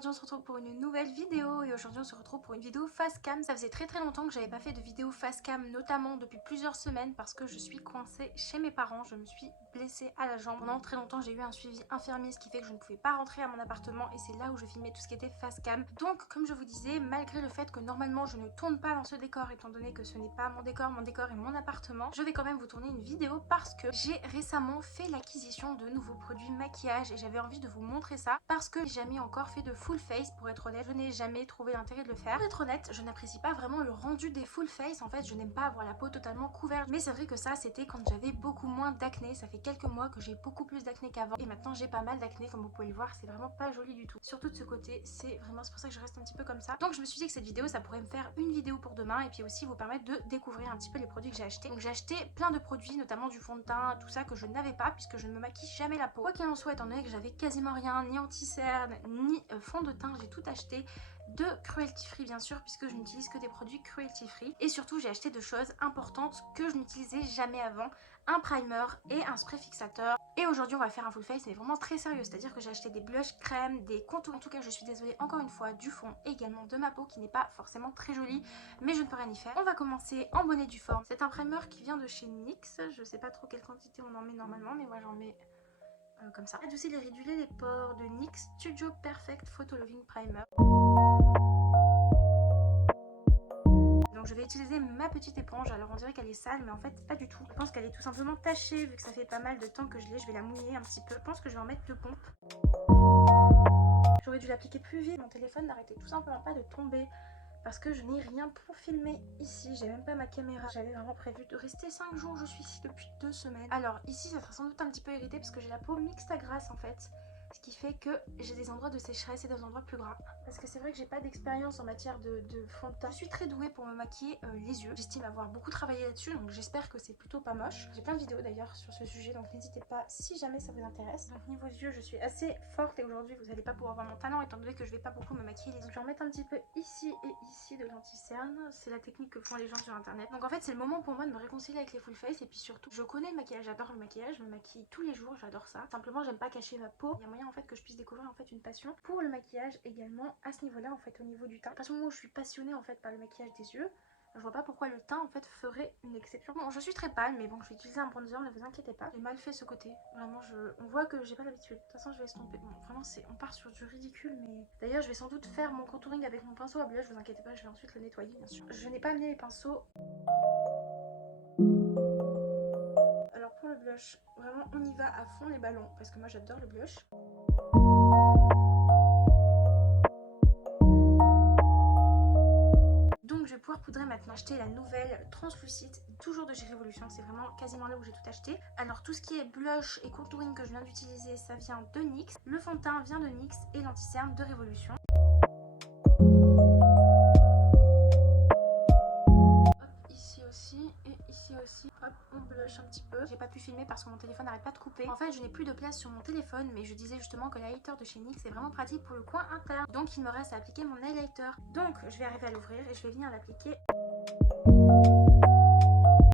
aujourd'hui on se retrouve pour une nouvelle vidéo et aujourd'hui on se retrouve pour une vidéo face cam. Ça faisait très longtemps que j'avais pas fait de vidéo face cam, notamment depuis plusieurs semaines parce que je suis coincée chez mes parents. Je me suis blessée à la jambe. Pendant très longtemps j'ai eu un suivi infirmier, ce qui fait que je ne pouvais pas rentrer à mon appartement et c'est là où je filmais tout ce qui était face cam. Donc comme je vous disais, malgré le fait que normalement je ne tourne pas dans ce décor étant donné que ce n'est pas mon décor est mon appartement, je vais quand même vous tourner une vidéo parce que j'ai récemment fait l'acquisition de nouveaux produits maquillage et j'avais envie de vous montrer ça parce que j'ai jamais encore fait de full face. Pour être honnête, je n'ai jamais trouvé l'intérêt de le faire. Pour être honnête, je n'apprécie pas vraiment le rendu des full face. En fait, je n'aime pas avoir la peau totalement couverte, mais c'est vrai que ça c'était quand j'avais beaucoup moins d'acné. Ça fait quelques mois que j'ai beaucoup plus d'acné qu'avant et maintenant j'ai pas mal d'acné, comme vous pouvez le voir. C'est vraiment pas joli du tout, surtout de ce côté. C'est pour ça que je reste un petit peu comme ça. Donc je me suis dit que cette vidéo ça pourrait me faire une vidéo pour demain et puis aussi vous permettre de découvrir un petit peu les produits que j'ai achetés. Donc j'ai acheté plein de produits, notamment du fond de teint, tout ça que je n'avais pas puisque je ne me maquille jamais la peau. Quoi qu'il en soit, étant donné que j'avais quasiment rien, ni anti-cerne, ni fond de teint, j'ai tout acheté de cruelty free bien sûr puisque je n'utilise que des produits cruelty free. Et surtout j'ai acheté de choses importantes que je n'utilisais jamais avant, un primer et un spray fixateur. Et aujourd'hui on va faire un full face mais vraiment très sérieux, c'est à dire que j'ai acheté des blushs crème, des contours. En tout cas je suis désolée encore une fois du fond et également de ma peau qui n'est pas forcément très jolie, mais je ne peux rien y faire. On va commencer en bonnet due forme. C'est un primer qui vient de chez NYX, je sais pas trop quelle quantité on en met normalement mais moi j'en mets comme ça. Adoucir et réduler les pores de NYX Studio Perfect Photo Loving Primer. Donc je vais utiliser ma petite éponge. Alors on dirait qu'elle est sale mais en fait pas du tout. Je pense qu'elle est tout simplement tachée vu que ça fait pas mal de temps que je l'ai. Je vais la mouiller un petit peu. Je pense que je vais en mettre 2 pompes. J'aurais dû l'appliquer plus vite. Mon téléphone n'arrêtait tout simplement pas de tomber parce que je n'ai rien pour filmer ici. J'ai même pas ma caméra. J'avais vraiment prévu de rester 5 jours. Je suis ici depuis 2 semaines. Alors ici ça sera sans doute un petit peu irrité parce que j'ai la peau mixte à grasse en fait. Ce qui fait que j'ai des endroits de sécheresse et des endroits plus gras. Parce que c'est vrai que j'ai pas d'expérience en matière de fond de teint. Je suis très douée pour me maquiller les yeux. J'estime avoir beaucoup travaillé là-dessus, donc j'espère que c'est plutôt pas moche. J'ai plein de vidéos d'ailleurs sur ce sujet, donc n'hésitez pas si jamais ça vous intéresse. Donc niveau yeux, je suis assez forte et aujourd'hui vous n'allez pas pouvoir voir mon talent étant donné que je vais pas beaucoup me maquiller les yeux. Donc je vais en mettre un petit peu ici et ici de l'anti-cerne. C'est la technique que font les gens sur internet. Donc en fait c'est le moment pour moi de me réconcilier avec les full face et puis surtout je connais le maquillage, j'adore le maquillage, je me maquille tous les jours, j'adore ça. Simplement j'aime pas cacher ma peau. Il y a moyen en fait que je puisse découvrir en fait une passion pour le maquillage également à ce niveau là en fait, au niveau du teint. À partir du moment où je suis passionnée en fait par le maquillage des yeux, je vois pas pourquoi le teint en fait ferait une exception. Bon, je suis très pâle mais bon, je vais utiliser un bronzer, ne vous inquiétez pas. J'ai mal fait ce côté, vraiment on voit que j'ai pas l'habitude. De toute façon je vais estomper. Bon, vraiment on part sur du ridicule mais d'ailleurs je vais sans doute faire mon contouring avec mon pinceau à blush, vous inquiétez pas, je vais ensuite le nettoyer bien sûr. Je n'ai pas amené les pinceaux. Alors pour le blush, vraiment on y va à fond les ballons parce que moi j'adore le blush. Donc je vais pouvoir poudrer maintenant. Acheter la nouvelle translucide, toujours de chez Révolution, c'est vraiment quasiment là où j'ai tout acheté. Alors tout ce qui est blush et contouring que je viens d'utiliser, ça vient de NYX. Le fond de teint vient de NYX et l'anti-cerne de Révolution. Ici aussi et ici aussi. Hop, on blush un petit peu. J'ai pas pu filmer parce que mon téléphone n'arrête pas de couper. En fait je n'ai plus de place sur mon téléphone, mais je disais justement que l'highlighter de chez NYX est vraiment pratique pour le coin interne. Donc il me reste à appliquer mon highlighter. Donc je vais arriver à l'ouvrir et je vais venir l'appliquer.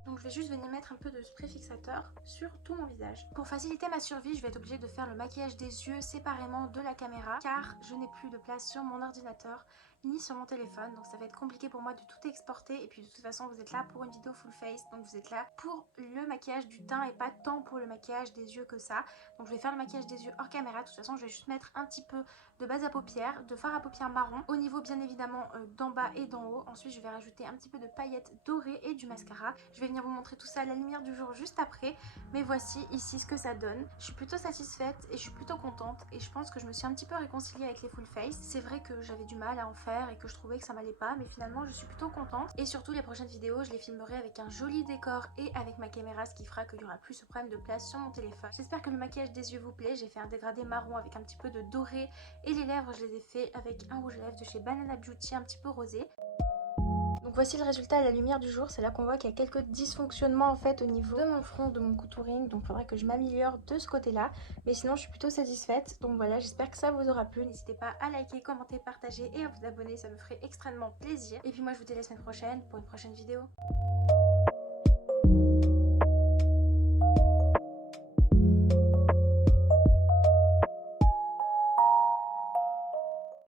Donc je vais juste venir mettre un peu de spray fixateur sur tout mon visage. Pour faciliter ma survie, je vais être obligée de faire le maquillage des yeux séparément de la caméra car je n'ai plus de place sur mon ordinateur ni sur mon téléphone, donc ça va être compliqué pour moi de tout exporter. Et puis de toute façon vous êtes là pour une vidéo full face, donc vous êtes là pour le maquillage du teint et pas tant pour le maquillage des yeux que ça. Donc je vais faire le maquillage des yeux hors caméra. De toute façon je vais juste mettre un petit peu de base à paupières, de fard à paupières marron au niveau bien évidemment d'en bas et d'en haut. Ensuite je vais rajouter un petit peu de paillettes dorées et du mascara. Je vais venir vous montrer tout ça à la lumière du jour juste après, mais voici ici ce que ça donne. Je suis plutôt satisfaite et je suis plutôt contente et je pense que je me suis un petit peu réconciliée avec les full face. C'est vrai que j'avais du mal à en faire et que je trouvais que ça m'allait pas, mais finalement je suis plutôt contente. Et surtout les prochaines vidéos je les filmerai avec un joli décor et avec ma caméra, ce qui fera qu'il y aura plus ce problème de place sur mon téléphone. J'espère que le maquillage des yeux vous plaît. J'ai fait un dégradé marron avec un petit peu de doré et les lèvres je les ai fait avec un rouge à lèvres de chez Banana Beauty un petit peu rosé. Donc voici le résultat à la lumière du jour. C'est là qu'on voit qu'il y a quelques dysfonctionnements en fait au niveau de mon front, de mon contouring. Donc il faudrait que je m'améliore de ce côté là. Mais sinon je suis plutôt satisfaite. Donc voilà, j'espère que ça vous aura plu. N'hésitez pas à liker, commenter, partager et à vous abonner. Ça me ferait extrêmement plaisir. Et puis moi je vous dis à la semaine prochaine pour une prochaine vidéo.